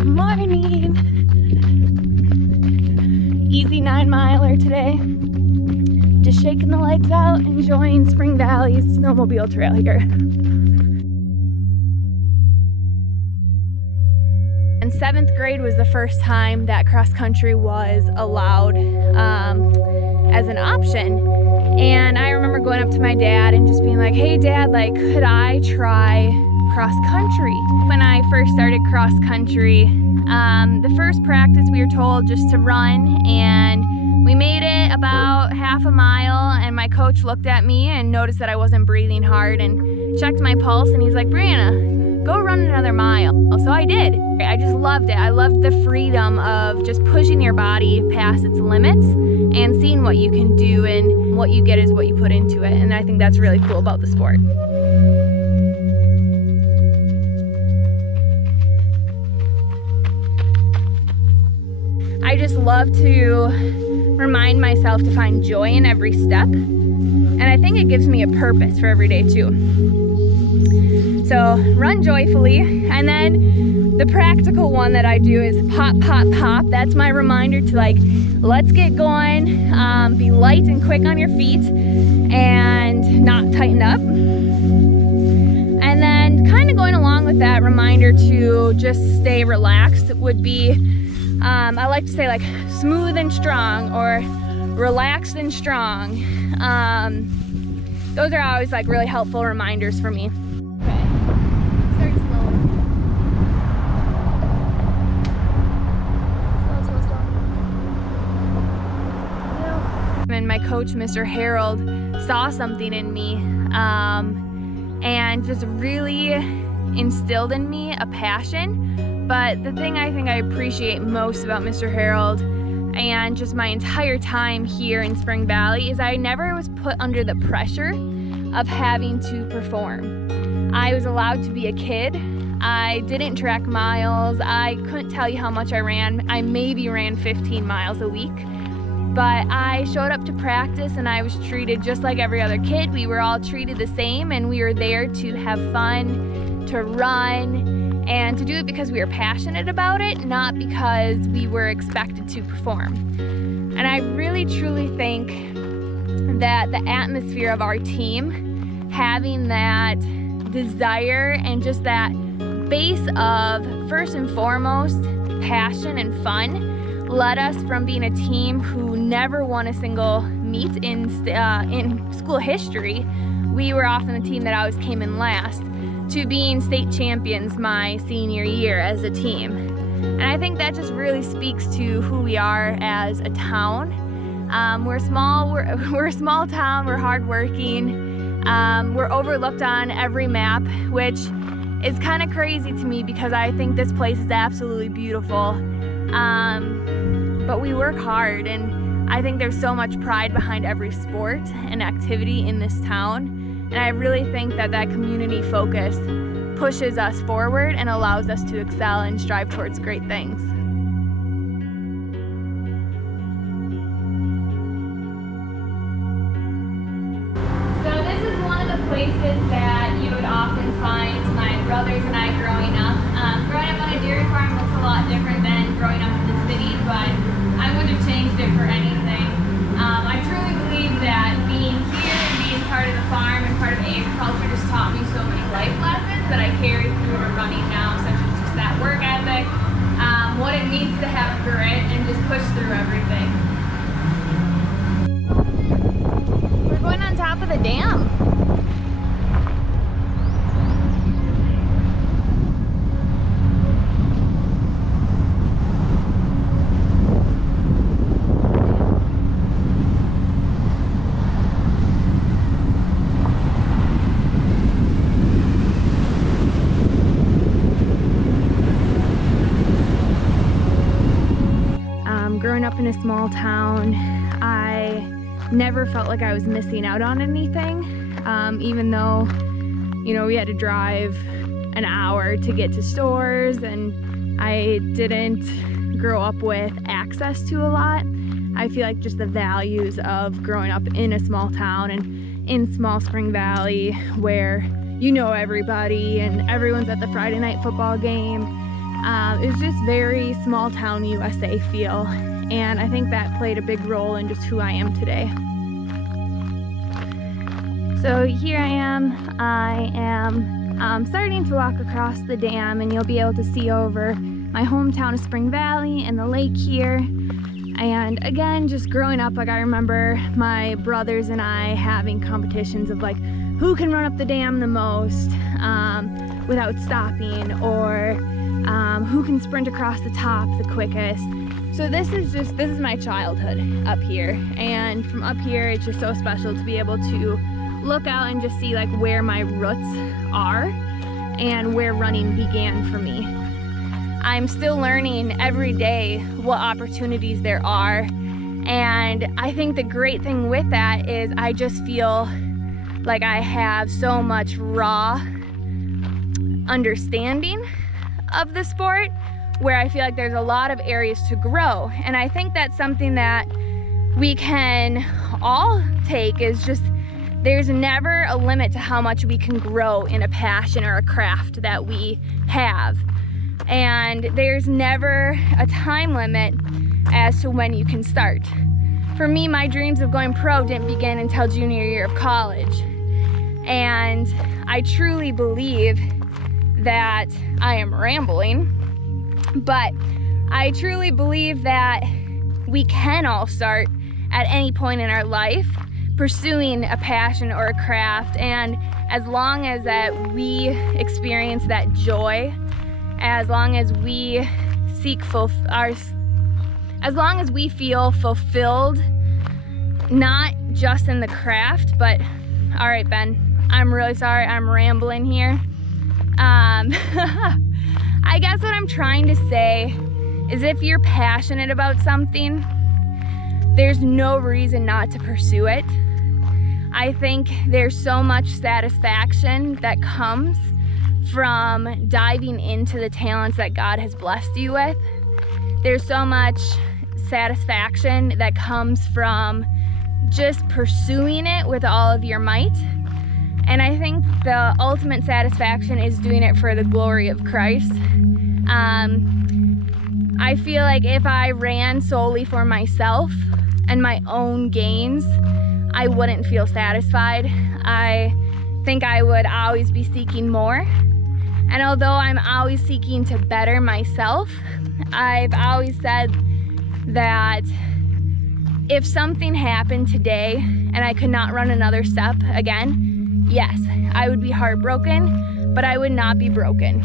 Good morning. Easy 9-miler today. Just shaking the legs out, enjoying Spring Valley's snowmobile trail here. In 7th grade was the first time that cross country was allowed as an option. And I remember going up to my dad and just being like, hey dad, like, could I try cross country? When I first started cross country, the first practice we were told just to run, and we made it about half a mile, and my coach looked at me and noticed that I wasn't breathing hard and checked my pulse, and he's like, Breanna, go run another mile. So I did. I just loved it. I loved the freedom of just pushing your body past its limits and seeing what you can do, and what you get is what you put into it. And I think that's really cool about the sport. I just love to remind myself to find joy in every step. And I think it gives me a purpose for every day too. So run joyfully. And then the practical one that I do is pop, pop, pop. That's my reminder to, like, let's get going, be light and quick on your feet and not tighten up. And then kind of going along with that reminder to just stay relaxed would be, I like to say, like, smooth and strong or relaxed and strong. Those are always like really helpful reminders for me. Okay, start slow. Slow, slow, slow. And my coach, Mr. Harold, saw something in me and just really instilled in me a passion. But the thing I think I appreciate most about Mr. Harold and just my entire time here in Spring Valley is I never was put under the pressure of having to perform. I was allowed to be a kid. I didn't track miles. I couldn't tell you how much I ran. I maybe ran 15 miles a week. But I showed up to practice and I was treated just like every other kid. We were all treated the same, and we were there to have fun, to run, and to do it because we were passionate about it, not because we were expected to perform. And I really truly think that the atmosphere of our team, having that desire and just that base of, first and foremost, passion and fun, led us from being a team who never won a single meet in school history. We were often the team that always came in last, to being state champions my senior year as a team. And I think that just really speaks to who we are as a town. We're small, we're a small town, we're hardworking, we're overlooked on every map, which is kind of crazy to me because I think this place is absolutely beautiful. But we work hard, and I think there's so much pride behind every sport and activity in this town. And I really think that that community focus pushes us forward and allows us to excel and strive towards great things. So this is one of the places that you would often find my brothers and I growing up. Growing up on a dairy farm looks a lot different than growing up in the city, but I wouldn't have changed it for anything. I truly believe that being here and being part of the farm and part of agriculture just taught me so many life lessons that I carry through to running now, such as just that work ethic, what it means to have grit and just push through everything. We're going on top of the dam. Growing up in a small town, I never felt like I was missing out on anything, even though, you know, we had to drive an hour to get to stores, and I didn't grow up with access to a lot. I feel like just the values of growing up in a small town and in small Spring Valley, where you know everybody and everyone's at the Friday night football game, It was just very small town USA feel, and I think that played a big role in just who I am today. So here I am starting to walk across the dam, and you'll be able to see over my hometown of Spring Valley and the lake here. And again, just growing up, like I remember my brothers and I having competitions of like who can run up the dam the most without stopping, or who can sprint across the top the quickest. So this is my childhood up here, and from up here it's just so special to be able to look out and just see like where my roots are and where running began for me. I'm still learning every day what opportunities there are, and I think the great thing with that is I just feel like I have so much raw understanding of the sport, where I feel like there's a lot of areas to grow. And I think that's something that we can all take, is just there's never a limit to how much we can grow in a passion or a craft that we have. And there's never a time limit as to when you can start. For me, my dreams of going pro didn't begin until junior year of college. And I truly believe that I am rambling, but I truly believe that we can all start at any point in our life pursuing a passion or a craft, and as long as that we experience that joy, as long as we as long as we feel fulfilled, not just in the craft, but all right, Ben, I'm really sorry, I'm rambling here. I guess what I'm trying to say is if you're passionate about something, there's no reason not to pursue it. I think there's so much satisfaction that comes from diving into the talents that God has blessed you with. There's so much satisfaction that comes from just pursuing it with all of your might. And I think the ultimate satisfaction is doing it for the glory of Christ. I feel like if I ran solely for myself and my own gains, I wouldn't feel satisfied. I think I would always be seeking more. And although I'm always seeking to better myself, I've always said that if something happened today and I could not run another step again, yes, I would be heartbroken, but I would not be broken,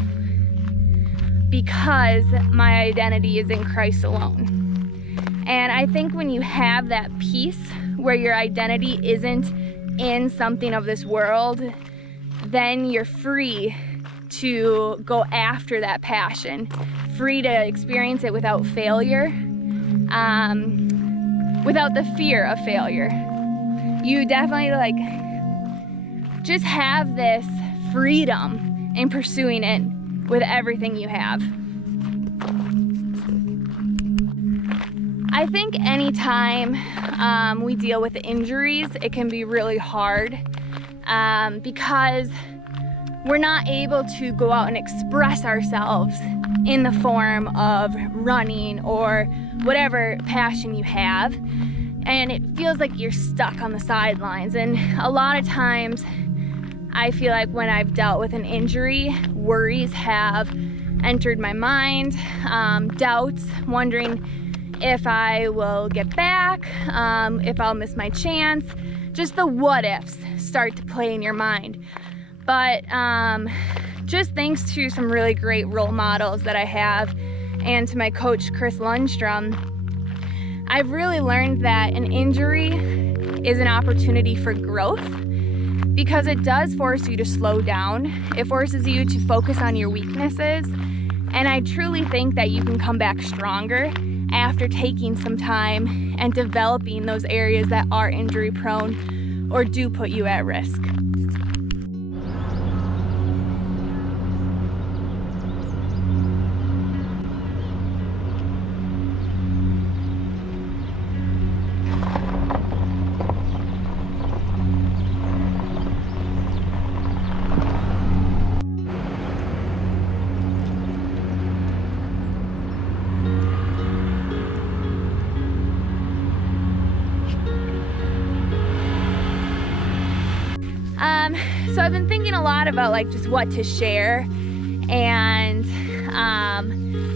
because my identity is in Christ alone. And I think when you have that peace where your identity isn't in something of this world, then you're free to go after that passion, free to experience it without failure, without the fear of failure. You definitely just have this freedom in pursuing it with everything you have. I think anytime we deal with injuries, it can be really hard because we're not able to go out and express ourselves in the form of running or whatever passion you have, and it feels like you're stuck on the sidelines. And a lot of times I feel like when I've dealt with an injury, worries have entered my mind, doubts, wondering if I will get back, if I'll miss my chance. Just the what ifs start to play in your mind. But just thanks to some really great role models that I have, and to my coach Chris Lundstrom, I've really learned that an injury is an opportunity for growth, because it does force you to slow down. It forces you to focus on your weaknesses, and I truly think that you can come back stronger after taking some time and developing those areas that are injury prone or do put you at risk. So I've been thinking a lot about like just what to share, and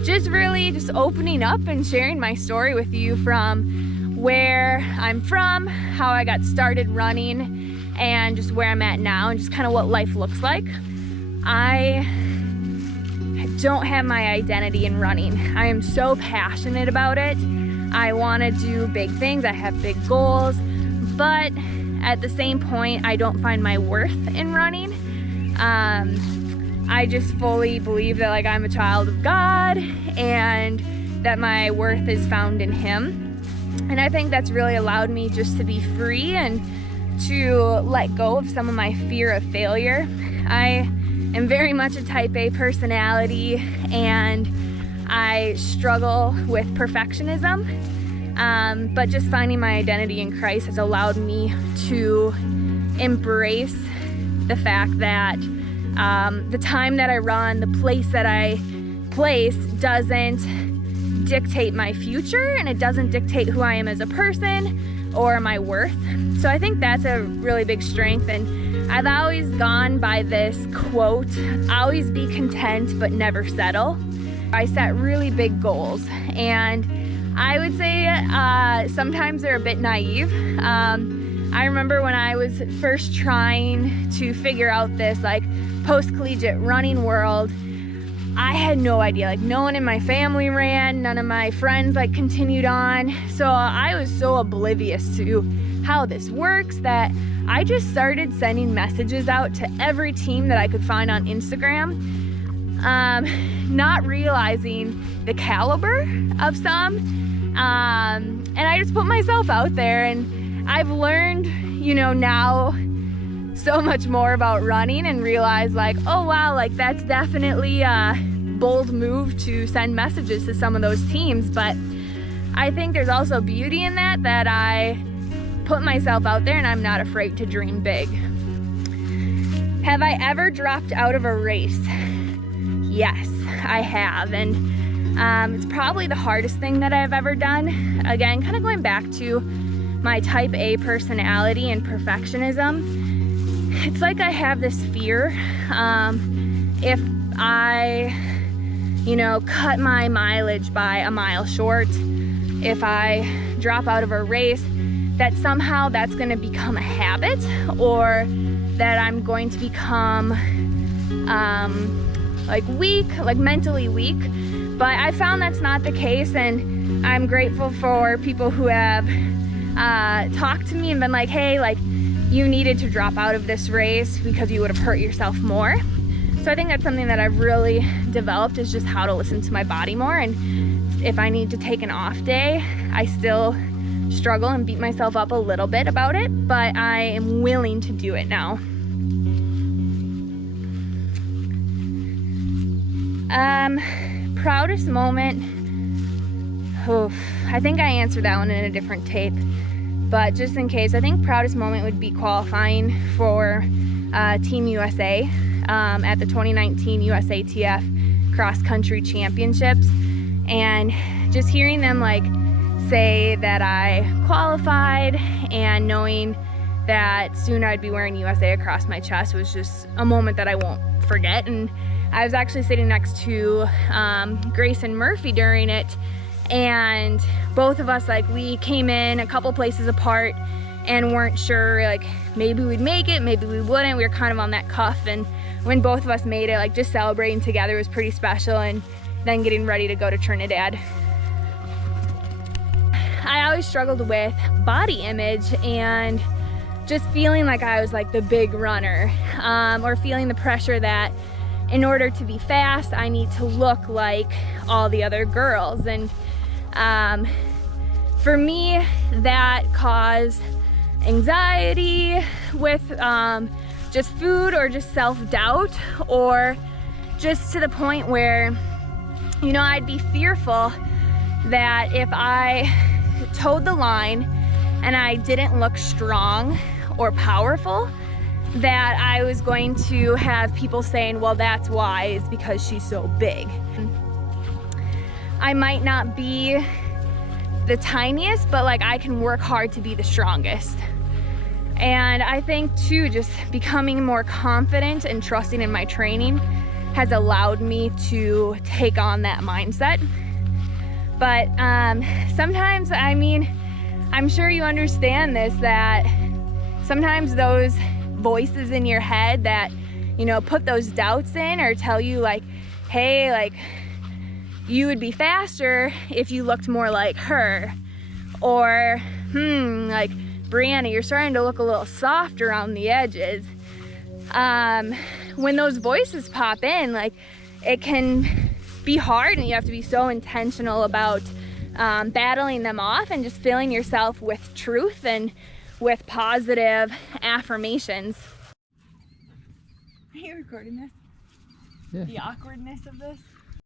just really just opening up and sharing my story with you from where I'm from, how I got started running, and just where I'm at now, and just kind of what life looks like. I don't have my identity in running. I am so passionate about it. I want to do big things. I have big goals, but at the same point, I don't find my worth in running. I just fully believe that like I'm a child of God and that my worth is found in Him. And I think that's really allowed me just to be free and to let go of some of my fear of failure. I am very much a type A personality, and I struggle with perfectionism. But just finding my identity in Christ has allowed me to embrace the fact that the time that I run, the place that I place doesn't dictate my future, and it doesn't dictate who I am as a person or my worth. So I think that's a really big strength, and I've always gone by this quote, always be content but never settle. I set really big goals, and I would say sometimes they're a bit naive. I remember when I was first trying to figure out this like post-collegiate running world, I had no idea. Like no one in my family ran, none of my friends like continued on. So I was so oblivious to how this works that I just started sending messages out to every team that I could find on Instagram, not realizing the caliber of some. And I just put myself out there, and I've learned, you know, now so much more about running and realize like, oh wow, like that's definitely a bold move to send messages to some of those teams. But I think there's also beauty in that I put myself out there and I'm not afraid to dream big. Have I ever dropped out of a race? Yes, I have. And it's probably the hardest thing that I've ever done. Again, kind of going back to my type A personality and perfectionism. It's like I have this fear. If I, you know, cut my mileage by a mile short, if I drop out of a race, that somehow that's going to become a habit, or that I'm going to become like weak, like mentally weak. But I found that's not the case, and I'm grateful for people who have talked to me and been like, hey, like you needed to drop out of this race because you would have hurt yourself more. So I think that's something that I've really developed, is just how to listen to my body more. And if I need to take an off day, I still struggle and beat myself up a little bit about it, but I am willing to do it now. Proudest moment, I think I answered that one in a different tape, but just in case, I think proudest moment would be qualifying for Team USA at the 2019 USATF Cross Country Championships, and just hearing them like say that I qualified and knowing that soon I'd be wearing USA across my chest was just a moment that I won't forget. And I was actually sitting next to Grace and Murphy during it, and both of us, like, we came in a couple places apart and weren't sure, like, maybe we'd make it, maybe we wouldn't. We were kind of on that cuff, and when both of us made it, like, just celebrating together was pretty special, and then getting ready to go to Trinidad. I always struggled with body image and just feeling like I was like the big runner, or feeling the pressure that in order to be fast, I need to look like all the other girls. And for me, that caused anxiety with just food, or just self-doubt, or just to the point where, you know, I'd be fearful that if I towed the line and I didn't look strong or powerful, that I was going to have people saying, well, that's why, is because she's so big. I might not be the tiniest, but like I can work hard to be the strongest. And I think too, just becoming more confident and trusting in my training has allowed me to take on that mindset. But sometimes, I mean, I'm sure you understand this, that sometimes those voices in your head that, you know, put those doubts in or tell you like, hey, like, you would be faster if you looked more like her, or like, Breanna, you're starting to look a little soft around the edges. When those voices pop in, like, it can be hard, and you have to be so intentional about battling them off and just filling yourself with truth and with positive affirmations. Are you recording this? Yeah. The awkwardness of this?